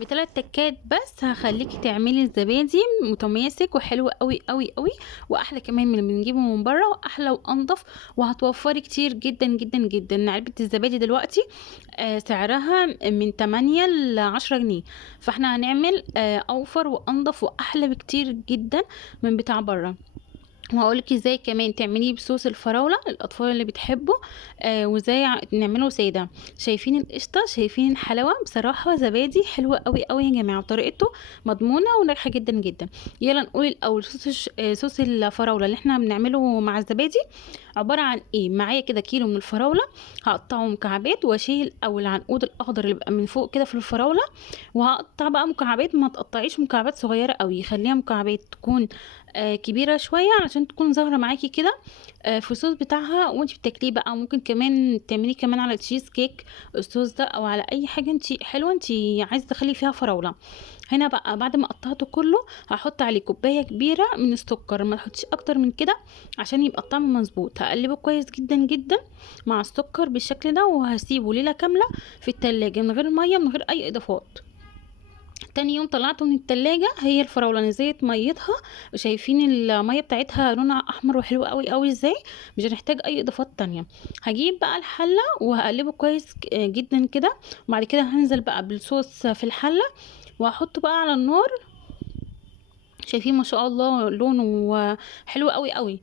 ب3 تكات بس هاخلّيكِ تعملي الزبادي متماسك وحلو أوي، أوي، أوي، وأحلى كمان من اللي بنجيبه من برّه، وأحلى وأنضف، وهتوفّري كتير جدًا، جدًا، جدًا. علبة الزبادي دلوقتي سعرها من 8 ل10 جنيه، فإحنا هنعمل أوفر وأنضف وأحلى بكتير جدًا من بتاع برّه. وهاقول لِك إزاي كمان تعمليه بصوص الفراولة للأطفال اللي بتحبه، وإزاي نعمله سادة. شايفين القشطة، شايفين الحلاوة، بصراحة زبادي حلو أوي، أوي يا جماعة، وطريقته مضمونة وناجحة جدًا، جدًا. يالّا نقول الأول صوص الفراولة اللي إحنا بنعمله مع الزبادي عبارة عن إيه. معايا كده كيلو من الفراولة، هاقطّعه مكعبات واشيل الأول العنقود الأخضر اللي بيبقى من فوق كده في الفراولة، وهاقطّع بقى مكعبات، ما تقطّعيش مكعبات صغيرة أوي، خلّيها مكعبات تكون كبيرة شوية علشان تكون ظاهرة معاكِ كده في الصوص بتاعها وأنتِ بتاكليه بقى. ممكن كمان تعمليه كمان على الcheese cake الصوص ده، أو على أي حاجة أنتِ حلوة أنتِ عايزة تخلّي فيها فراولة. هنا بقى بعد ما قطّعته كلّه هاحط عليه كوباية كبيرة من السكر، ما تحطيش أكتر من كده عشان يبقى الطعم مضبوط. هاقلّبه كويس جدًا، جدًا مع السكر بالشكل ده، وهاسيبه ليلة كاملة في التلاجة من غير مَيّة، من غير أي إضافات. تاني يوم طلعته من التلاجة، هي الفراولة نزلت ميتها، شايفين المية بتاعتها لونها احمر وحلو قوي قوي ازاي. مش هنحتاج اي اضافات تانية. هجيب بقى الحلة وهقلبه كويس جدا كده، وبعد كده هنزل بقى بالصوص في الحلة وهحطه بقى على النار. شايفين ما شاء الله لونه حلو قوي قوي.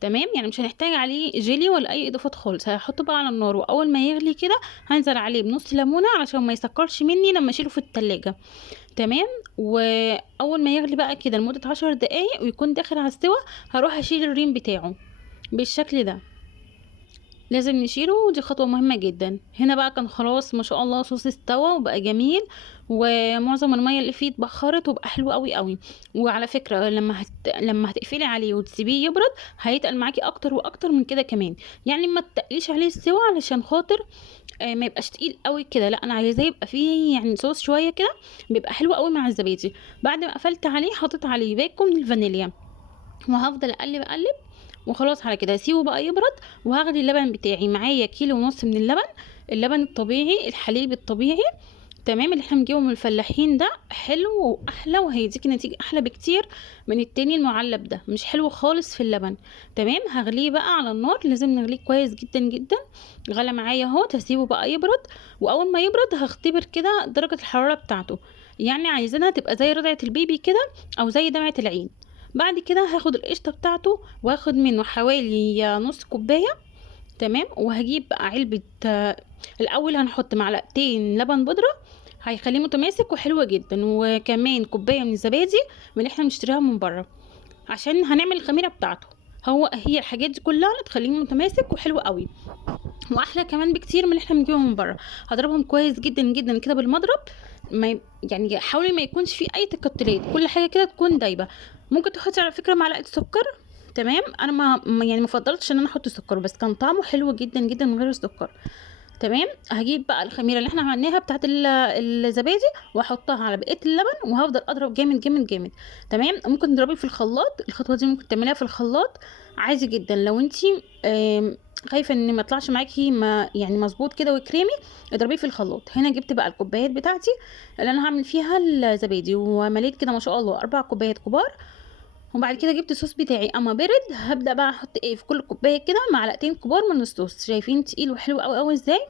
تمام، يعني مش هنحتاج عليه جيلي ولا اي اضافات خالص. هحطه بقى على النار، واول ما يغلي كده هنزل عليه بنص ليمونه علشان ما يسكرش مني لما اشيله في التلاجة. تمام. واول ما يغلي بقى كده لمده 10 دقايق ويكون داخل على السوا، هروح اشيل الريم بتاعه بالشكل ده. لازم نشيله، ودي خطوة مهمة جدا. هنا بقى كان خلاص ما شاء الله صوص استوى وبقى جميل، ومعظم المية اللي فيه اتبخرت وبقى حلو قوي قوي. وعلى فكرة لما هتقفلي عليه وتسيبيه يبرد هيتقل معاكي اكتر واكتر من كده كمان. يعني ما تقليش عليه السوا علشان خاطر ما يبقاش تقيل قوي كده، لا انا عايزاه يبقى فيه يعني صوص شوية كده، بيبقى حلو قوي مع الزبادي. بعد ما قفلت عليه حطيت عليه باكو من الفانيليا، وهافضل اقلب اقلب. وخلاص على كده هسيبه بقى يبرد، وهاخد اللبن بتاعي. معايا كيلو ونص من اللبن، اللبن الطبيعي الحليب الطبيعي. تمام، اللي احنا بنجيبه من الفلاحين ده حلو واحلى، وهيديكي نتيجه احلى بكتير من التاني المعلب ده، مش حلو خالص في اللبن. تمام، هغليه بقى على النار، لازم نغليه كويس جدا جدا. غلى معايا اهو، هسيبه بقى يبرد. واول ما يبرد هختبر كده درجه الحراره بتاعته، يعني عايزينها تبقى زي رضعه البيبي كده، او زي دمعه العين. بعد كده هاخد القشطه بتاعته واخد منه حوالي نص كوبايه. تمام، وهجيب بقى علبه الاول هنحط معلقتين لبن بودره، هيخليه متماسك وحلو جدا، وكمان كوبايه من الزبادي من اللي احنا بنشتريها من بره، عشان هنعمل الخميره بتاعته. هي الحاجات دي كلها اللي تخليه متماسك وحلو قوي، واحلى كمان بكتير من اللي احنا بنجيبه من بره. هضربهم كويس جدا جدا كده بالمضرب. يعني حاولي ما يكونش فيه اي تكتلات، كل حاجه كده تكون دايبه. ممكن تحطي على فكره معلقه سكر. تمام، انا يعني ما فضلتش ان انا احط سكر، بس كان طعمه حلو جدا جدا من غير السكر. تمام، هجيب بقى الخميره اللي احنا عملناها بتاعه الزبادي، واحطها على بقيه اللبن، وهفضل اضرب جامد جامد جامد. تمام، ممكن تضربيه في الخلاط، الخطوه دي ممكن تعمليها في الخلاط عادي جدا. لو انتي خايفه ان ما يطلعش معاكي ما يعني مظبوط كده وكريمي، اضربيه في الخلاط. هنا جبت بقى الكوبايات بتاعتي اللي انا هعمل فيها الزبادي، ومليت كده ما شاء الله 4 كوبايات كبار. وبعد كده جبت الصوص بتاعي اما برد، هبدا بقى احط ايه في كل كوبايه كده معلقتين كبار من الصوص. شايفين تقيل وحلو قوي قوي ازاي؟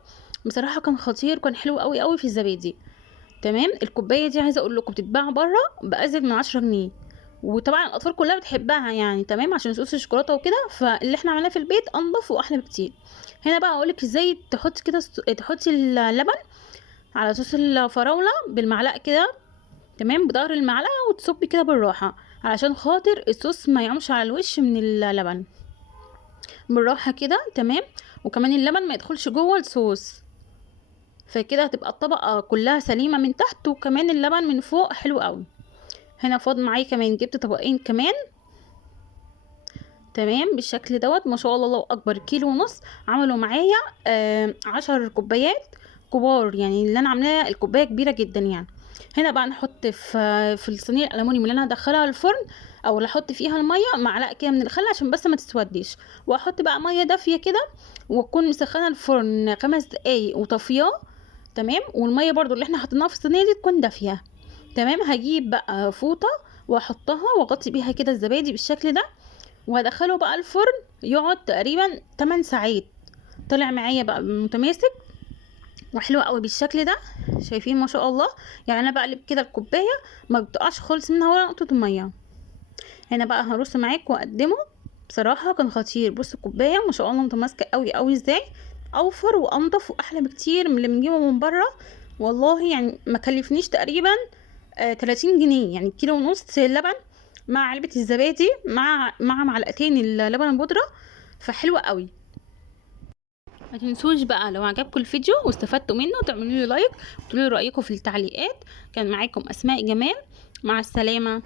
بصراحه كان خطير، كان حلو قوي قوي في الزبادي. تمام، الكوبايه دي عايزه اقول لكم بتتباع بره بازيد من 10 جنيه، وطبعا الاطفال كلها بتحبها يعني. تمام، عشان صوص الشوكولاته وكده، فاللي احنا عملناه في البيت انضف واحلى بكتير. هنا بقى اقولك ازاي تحطي كده تحطي اللبن على صوص الفراوله بالمعلقه كده. تمام، بظهر المعلقه، وتصبي كده بالراحه علشان خاطر الصوص ما يعمش على الوش من اللبن، بالراحه كده. تمام، وكمان اللبن ما يدخلش جوه الصوص، فكده هتبقى الطبقه كلها سليمه من تحت، وكمان اللبن من فوق حلو قوي. هنا فاض معايا كمان، جبت طبقين كمان. تمام، بالشكل دوت ما شاء الله الله اكبر، كيلو ونص عملوا معايا 10 كوبايات كبار، يعني اللي انا عاملاه الكوبايه كبيره جدا يعني. هنا بقى نحط في الصينيه الالومنيوم اللي انا هدخلها الفرن، او اللي احط فيها الميه معلقه كده من الخل عشان بس ما تسوديش، واحط بقى ميه دافيه كده، واكون مسخنه الفرن 5 دقايق وطفياه. تمام. والميه برضو اللي احنا حطيناها في الصينيه دي تكون دافيه. تمام. هجيب بقى فوطه واحطها واغطي بيها كده الزبادي بالشكل ده، وهدخله بقى الفرن يقعد تقريبا 8 ساعات. طلع معايا بقى متماسك وحلو قوي بالشكل ده. شايفين ما شاء الله؟ يعني انا بقلب كده الكوبايه ما بتقعش خالص منها ولا نقطه ميه. هنا بقى هرص معاك واقدمه. بصراحه كان خطير. بص الكوبايه ما شاء الله متماسكه قوي قوي ازاي، اوفر وانضف واحلى بكتير من اللي بنجيبه من بره. والله يعني ما كلفنيش تقريبا 30 جنيه، يعني كيلو ونص لبن مع علبه الزبادي مع معلقتين اللبن البودره، فحلوه قوي. ما تنسوش بقى لو عجبكم الفيديو واستفدتوا منه تعملوا لي لايك وتقولوا لي رايكم في التعليقات. كان معاكم اسماء جمال، مع السلامه.